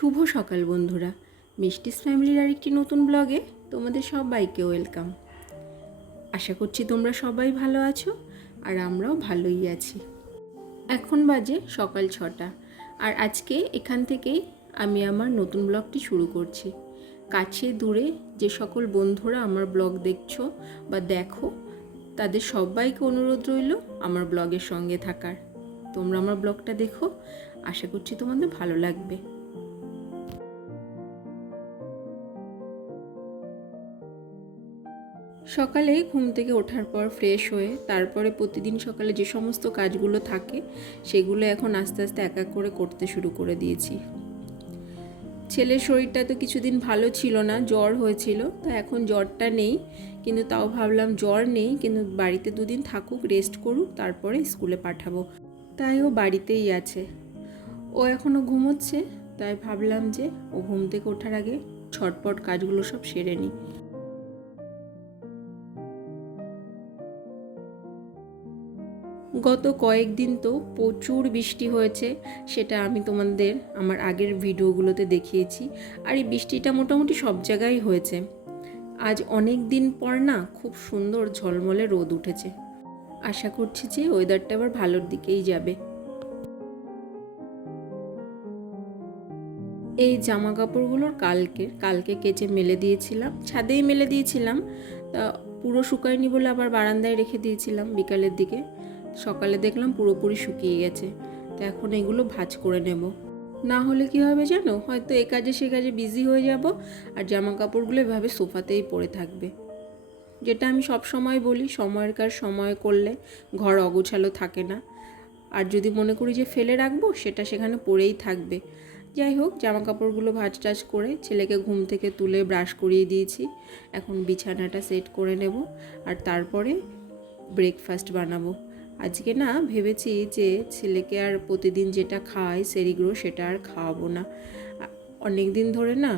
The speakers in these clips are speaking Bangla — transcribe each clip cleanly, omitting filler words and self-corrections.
শুভ সকাল বন্ধুরা, মিষ্টিস ফ্যামিলির আরেকটি নতুন ব্লগে তোমাদের সবাইকে ওয়েলকাম। আশা করছি তোমরা সবাই ভালো আছো আর আমরাও ভালোই আছি। এখন বাজে সকাল 6টা আর আজকে এখান থেকেই আমি আমার নতুন ব্লগটি শুরু করছি। কাছে দূরে যে সকল বন্ধুরা আমার ব্লগ দেখছো বা দেখো, তাদের সবাইকে অনুরোধ রইল আমার ব্লগের সঙ্গে থাকার। তোমরা আমার ব্লগটা দেখো, আশা করছি তোমাদের ভালো লাগবে। সকালে ঘুম থেকে ওঠার পর ফ্রেশ হয়ে তারপরে প্রতিদিন সকালে যে সমস্ত কাজগুলো থাকে সেগুলো এখন আস্তে আস্তে এক এক করে করতে শুরু করে দিয়েছি। ছেলের শরীরটা তো কিছুদিন ভালো ছিল না, জ্বর হয়েছিল, তো এখন জ্বরটা নেই, কিন্তু তাও ভাবলাম জ্বর নেই কিন্তু বাড়িতে দুদিন থাকুক, রেস্ট করুক, তারপরে স্কুলে পাঠাবো। তাই ও বাড়িতেই আছে। ও এখনও ঘুমোচ্ছে, তাই ভাবলাম যে ও ঘুম থেকে ওঠার আগে ছটপট কাজগুলো সব সেরে নিই। গত কয়েকদিন তো প্রচুর বৃষ্টি হয়েছে, সেটা আমি তোমাদের আমার আগের ভিডিওগুলোতে দেখিয়েছি। আর এই বৃষ্টিটা মোটামুটি সব জায়গায় হয়েছে। আজ অনেক দিন পর না খুব সুন্দর ঝলমলে রোদ উঠেছে। আশা করছি যে ওয়েদারটা আবার ভালোর দিকেই যাবে। এই জামা কাপড়গুলোর কালকে কেচে মেলে দিয়েছিলাম, ছাদেই মেলে দিয়েছিলাম, তা পুরো শুকায়নি বলে আবার বারান্দায় রেখে দিয়েছিলাম বিকালের দিকে। সকালে দেখলাম পুরোপুরি শুকিয়ে গেছে, তো এখন এগুলো ভাঁজ করে নেব। না হলে কি হবে জানো, হয়তো এ কাজে সে কাজে বিজি হয়ে যাব আর জামা কাপড়গুলো এভাবে সোফাতেই পড়ে থাকবে। যেটা আমি সব সময় বলি, সময়ের কাজ সময় করলে ঘর অগোছালো থাকে না। আর যদি মনে করি যে ফেলে রাখবো, সেটা সেখানে পড়েই থাকবে। যাই হোক, জামা কাপড়গুলো ভাঁজ টাজ করে ছেলেকে ঘুম থেকে তুলে ব্রাশ করিয়ে দিয়েছি। এখন বিছানাটা সেট করে নেব আর তারপরে ব্রেকফাস্ট বানাবো। আজকে না ভেবেছি যে ছেলেকে আর প্রতিদিন যেটা খাওয়াই সেরিগ্রো, সেটা আর খাওয়াবো না। অনেক দিন ধরে না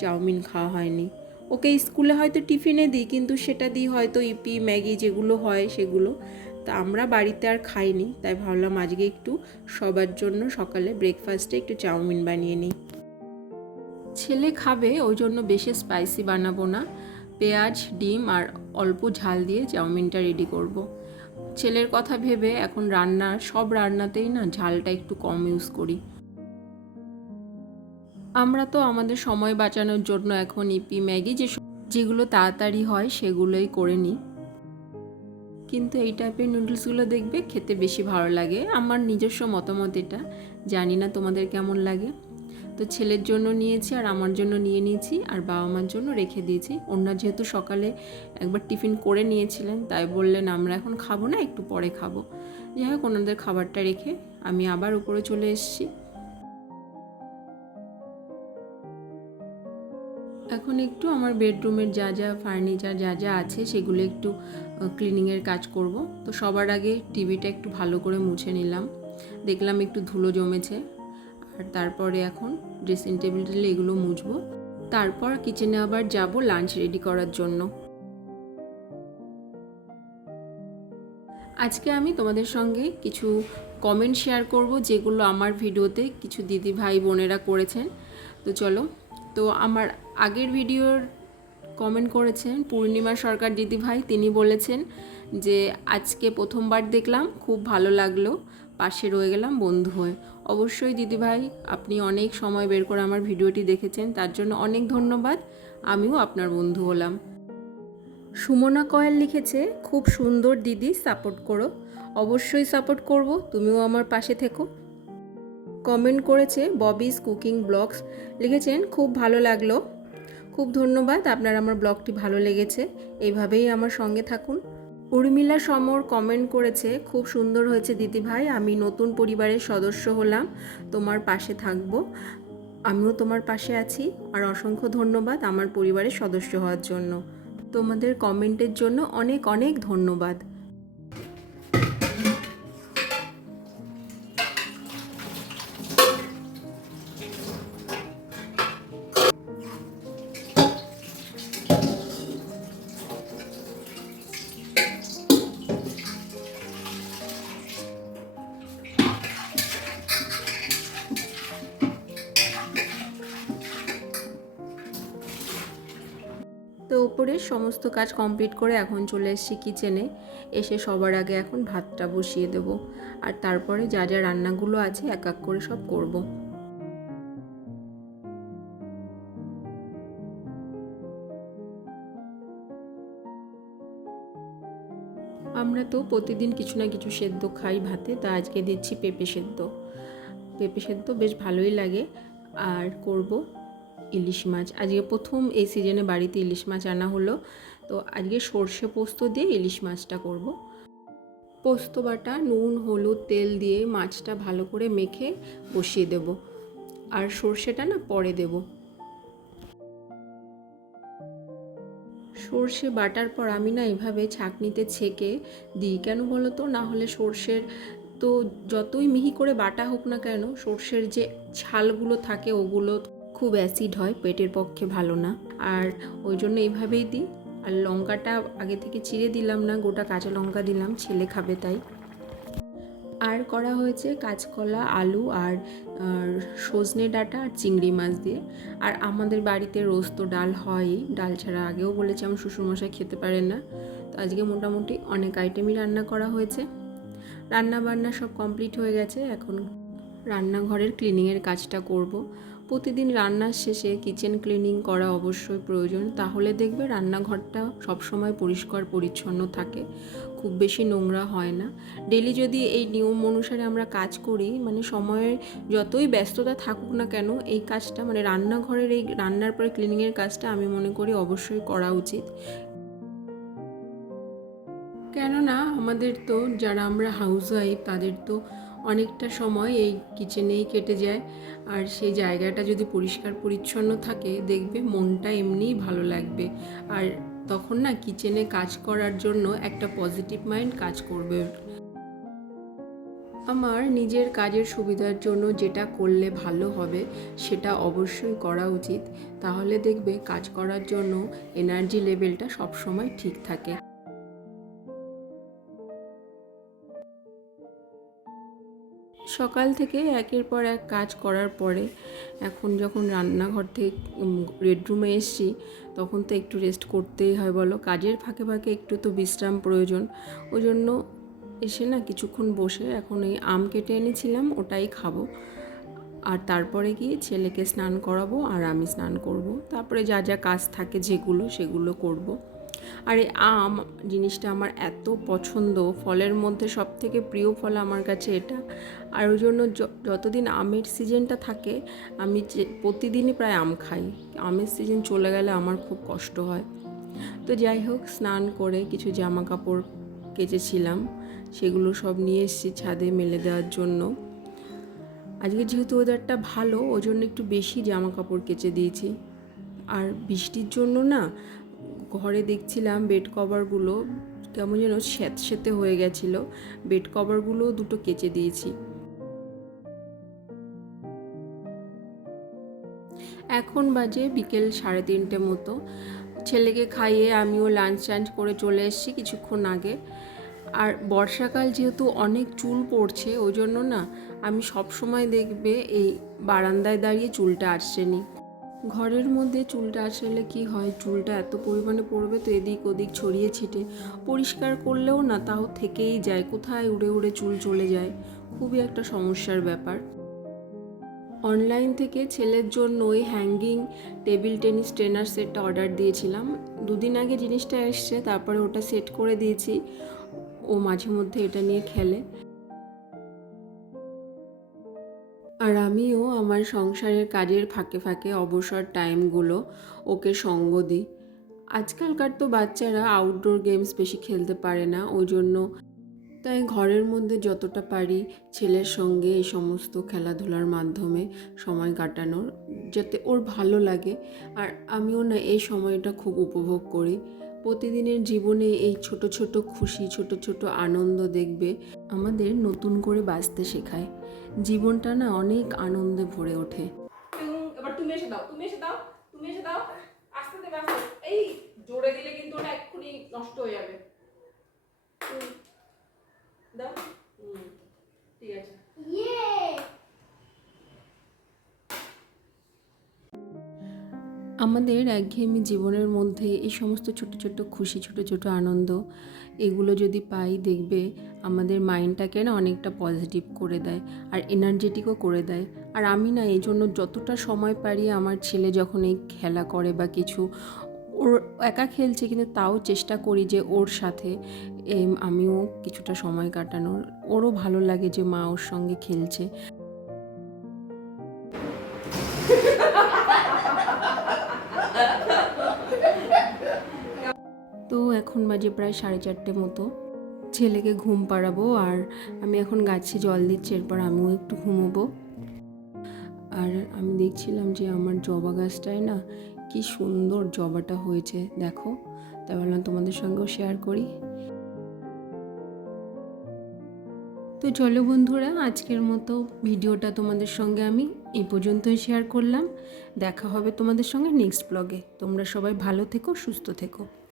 চাউমিন খাওয়া হয়নি। ওকে স্কুলে হয়তো টিফিনে দিই, কিন্তু সেটা দিই হয়তো ইপি ম্যাগি যেগুলো হয় সেগুলো। তা আমরা বাড়িতে আর খাইনি, তাই ভাবলাম আজকে একটু সবার জন্য সকালে ব্রেকফাস্টে একটু চাউমিন বানিয়ে নিই। ছেলে খাবে, ওই জন্য বেশি স্পাইসি বানাবো না। পেঁয়াজ, ডিম আর অল্প ঝাল দিয়ে চাউমিনটা রেডি করব। ছেলের কথা ভেবে এখন সব রান্নাতেই না ঝালটা একটু কম ইউজ করি। আমরা তো আমাদের সময় বাঁচানোর জন্য এখন ইপি ম্যাগি যেগুলো তাড়াতাড়ি হয় সেগুলোই করে নিই। কিন্তু এই টাইপের নুডলসগুলো দেখবে খেতে বেশি ভালো লাগে। আমার নিজস্ব মতামত এটা, জানি না তোমাদের কেমন লাগে। তো ছেলের জন্য নিয়েছি আর আমার জন্য নিয়ে নিয়েছি, আর বাবা মার জন্য রেখে দিয়েছি। ওনারা যেহেতু সকালে একবার টিফিন করে নিয়েছিলেন, তাই বললেন আমরা এখন খাবো না, একটু পরে খাবো। যাই হোক, ওনাদের খাবারটা রেখে আমি আবার উপরে চলে এসেছি। এখন একটু আমার বেডরুমের যা যা ফার্নিচার যা যা আছে সেগুলো একটু ক্লিনিংয়ের কাজ করব। তো সবার আগে টিভিটা একটু ভালো করে মুছে নিলাম, দেখলাম একটু ধুলো জমেছে। আর তারপরে এখন ড্রেসিং টেবিল এগুলো মুছবো। তারপর কিচেনে আবার যাব লাঞ্চ রেডি করার জন্য। আজকে আমি তোমাদের সঙ্গে কিছু কমেন্ট শেয়ার করব, যেগুলো আমার ভিডিওতে কিছু দিদি ভাই বোনেরা করেছেন। তো চলো, তো আমার আগের ভিডিওর কমেন্ট করেছেন পূর্ণিমা সরকার দিদি ভাই। তিনি বলেছেন যে আজকে প্রথমবার দেখলাম, খুব ভালো লাগলো, পাশে রয়ে গেলাম বন্ধু হয়ে। অবশ্যই দিদি ভাই, আপনি অনেক সময় বের করে আমার ভিডিওটি দেখেছেন, তার জন্য অনেক ধন্যবাদ। আমিও আপনার বন্ধু হলাম। সুমনা কয়েল লিখেছে, খুব সুন্দর দিদি, সাপোর্ট করো। অবশ্যই সাপোর্ট করব, তুমিও আমার পাশে থেকো। কমেন্ট করেছে ববিস কুকিং ব্লগস, লিখেছেন খুব ভালো লাগলো। খুব ধন্যবাদ, আপনার আমার ব্লগটি ভালো লেগেছে, এইভাবেই আমার সঙ্গে থাকুন। উর্মিলা সমর কমেন্ট করেছে, খুব সুন্দর হয়েছে দিদি ভাই, আমি নতুন পরিবারের সদস্য হলাম, তোমার পাশে থাকবো। আমিও তোমার পাশে আছি, আর অসংখ্য ধন্যবাদ আমার পরিবারের সদস্য হওয়ার জন্য। তোমাদের কমেন্টের জন্য অনেক অনেক ধন্যবাদ। তো উপরে সমস্ত কাজ কমপ্লিট করে এখন চলে এসেছি কিচেনে। এসে সবার আগে এখন ভাতটা বসিয়ে দেব, আর তারপরে যা যা রান্নাগুলো আছে এক এক করে সব করব। আমরা তো প্রতিদিন কিছু না কিছু সেদ্ধ খাই ভাতে, তা আজকে দিচ্ছি পেঁপে সেদ্ধ। পেঁপে সেদ্ধ বেশ ভালোই লাগে। আর করব ইলিশ মাছ। আজকে প্রথম এই সিজনে বাড়িতে ইলিশ মাছ আনা হলো, তো আজকে সর্ষে পোস্ত দিয়ে ইলিশ মাছটা করব। পোস্ত বাটা, নুন, হলুদ, তেল দিয়ে মাছটা ভালো করে মেখে বসিয়ে দেব, আর সর্ষেটা না পরে দেব। সর্ষে বাটার পর আমি না এভাবে ছাঁকনিতে ছেঁকে দিই, কেন বলো তো, না হলে সর্ষের তো যতই মিহি করে বাটা হোক না কেন, সর্ষের যে ছালগুলো থাকে ওগুলো খুব অ্যাসিড হয়, পেটের পক্ষে ভালো না। আর ওই জন্য এইভাবেই দিই। আর লঙ্কাটা আগে থেকে চিড়ে দিলাম না, গোটা কাঁচা লঙ্কা দিলাম, ছেলে খাবে তাই। আর করা হয়েছে কাঁচকলা, আলু আর সজনে ডাঁটা আর চিংড়ি মাছ দিয়ে। আর আমাদের বাড়িতে রোজ তো ডাল হয়ই, ডাল ছাড়া আগেও বলেছি আমার শ্বশুরমশাই খেতে পারেন না। তো আজকে মোটামুটি অনেক আইটেমই রান্না করা হয়েছে। রান্না বান্না সব কমপ্লিট হয়ে গেছে, এখন রান্নাঘরের ক্লিনিংয়ের কাজটা করব। প্রতিদিন রান্নার শেষে কিচেন ক্লিনিং করা অবশ্যই প্রয়োজন, তাহলে দেখবে রান্নাঘরটা সবসময় পরিষ্কার পরিচ্ছন্ন থাকে, খুব বেশি নোংরা হয় না। ডেলি যদি এই নিয়ম অনুসারে আমরা কাজ করি, মানে সময়ের যতই ব্যস্ততা থাকুক না কেন, এই কাজটা মানে রান্নাঘরের এই রান্নার পরে ক্লিনিংয়ের কাজটা আমি মনে করি অবশ্যই করা উচিত। কেননা আমাদের তো যারা আমরা হাউসওয়াইফ তাদের তো অনেকটা সময় এই কিচেনেই কেটে যায়, আর সেই জায়গাটা যদি পরিষ্কার পরিচ্ছন্ন থাকে দেখবে মনটা এমনিই ভালো লাগবে। আর তখন না কিচেনে কাজ করার জন্য একটা পজিটিভ মাইন্ড কাজ করবে। আমার নিজের কাজের সুবিধার জন্য যেটা করলে ভালো হবে সেটা অবশ্যই করা উচিত, তাহলে দেখবে কাজ করার জন্য এনার্জি লেভেলটা সবসময় ঠিক থাকে। সকাল থেকে একের পর এক কাজ করার পরে এখন যখন রান্নাঘর থেকে বেডরুমে এসছি, তখন তো একটু রেস্ট করতেই হয় বলো, কাজের ফাঁকে ফাঁকে একটু তো বিশ্রাম প্রয়োজন। ওই জন্য এসে না কিছুক্ষণ বসে এখন এই আম কেটে এনেছিলাম, ওটাই খাবো। আর তারপরে গিয়ে ছেলেকে স্নান করাবো আর আমি স্নান করব, তারপরে যা যা কাজ থাকে যেগুলো সেগুলো করব। আর এই আম জিনিসটা আমার এত পছন্দ, ফলের মধ্যে সবথেকে প্রিয় ফল আমার কাছে এটা। আর ওই জন্য যতদিন আমের সিজনটা থাকে আমি প্রতিদিনই প্রায় আম খাই। আমের সিজন চলে গেলে আমার খুব কষ্ট হয়। তো যাই হোক, স্নান করে কিছু জামা কাপড় কেচেছিলাম, সেগুলো সব নিয়ে এসেছি ছাদে মেলে দেওয়ার জন্য। আজকে যেহেতু ওয়েদারটা ভালো, ওই জন্য একটু বেশি জামা কাপড় কেচে দিয়েছি। আর বৃষ্টির জন্য না ঘরে দেখছিলাম বেড কভারগুলো কেমন যেন স্যাঁতস্যাঁতে হয়ে গেছিলো, বেড কভারগুলো দুটো কেচে দিয়েছি। এখন বাজে বিকেল 3:30 মতো। ছেলেকে খাইয়ে আমিও লাঞ্চ করে চলে এসেছি কিছুক্ষণ আগে। আর বর্ষাকাল যেহেতু অনেক চুল পড়ছে, ওই জন্য না আমি সব সময় দেখবে এই বারান্দায় দাঁড়িয়ে চুলটা আঁচড়ে নিই। ঘরের মধ্যে চুলটা আঁচড়ালে কি হয়, চুলটা এত পরিমাণে পড়বে তো এদিক ওদিক ছড়িয়ে ছিটে পরিষ্কার করলেও না তাও থেকেই যায়, কোথায় উড়ে উড়ে চুল চলে যায়, খুবই একটা সমস্যার ব্যাপার। অনলাইন থেকে ছেলের জন্য ওই হ্যাঙ্গিং টেবিল টেনিস ট্রেনার সেটটা অর্ডার দিয়েছিলাম, 2 দিন আগে জিনিসটা এসছে, তারপরে ওটা সেট করে দিয়েছি, ও মাঝে মধ্যে এটা নিয়ে খেলে। আর আমিও আমার সংসারের কাজের ফাঁকে ফাঁকে অবসর টাইমগুলো ওকে সঙ্গ দিই। আজকালকার তো বাচ্চারা আউটডোর গেমস বেশি খেলতে পারে না, ওই জন্য তাই ঘরের মধ্যে যতটা পারি ছেলের সঙ্গে এই সমস্ত খেলাধুলার মাধ্যমে সময় কাটানোর, যাতে ওর ভালো লাগে। আর আমিও না এই সময়টা খুব উপভোগ করি। প্রতিদিনের জীবনে এই ছোট ছোট খুশি, ছোট ছোট আনন্দ দেখবে আমাদের নতুন করে বাঁচতে শেখায়, জীবনটা না অনেক আনন্দে ভরে ওঠে। এবার তুমি এসে দাও, তুমি এসে দাও, তুমি এসে দাও, আস্তে দেবে, আস্তে, এই জোরে দিলে কিন্তু ওটা এক্ষুনি নষ্ট হয়ে যাবে। দাও, ঠিক আছে। আমাদের একঘেয়েমি জীবনের মধ্যে এই সমস্ত ছোট ছোট খুশি, ছোট ছোট আনন্দ, এগুলো যদি পাই দেখবে আমাদের মাইন্ডটাকে না অনেকটা পজিটিভ করে দেয় আর এনার্জেটিকও করে দেয়। আর আমি না এই জন্য যতটা সময় পারি আমার ছেলে যখন এই খেলা করে বা কিছু, ওর একা খেলছে কিন্তু তাও চেষ্টা করি যে ওর সাথে আমিও কিছুটা সময় কাটানোর। ওরও ভালো লাগে যে মা ওর সঙ্গে খেলছে। তো এখন বাজে প্রায় 4:30 মতো, ছেলেকে ঘুম পাড়াবো আর আমি এখন গাছে জল দিচ্ছি, এরপর আমিও একটু ঘুমোবো। আর আমি দেখছিলাম যে আমার জবা গাছটায় না কি সুন্দর জবাটা হয়েছে দেখো, তাই ভাবলাম তোমাদের সঙ্গেও শেয়ার করি। তো চলো বন্ধুরা, আজকের মতো ভিডিওটা তোমাদের সঙ্গে আমি এই পর্যন্তই শেয়ার করলাম। দেখা হবে তোমাদের সঙ্গে নেক্সট ব্লগে। তোমরা সবাই ভালো থেকো, সুস্থ থেকো।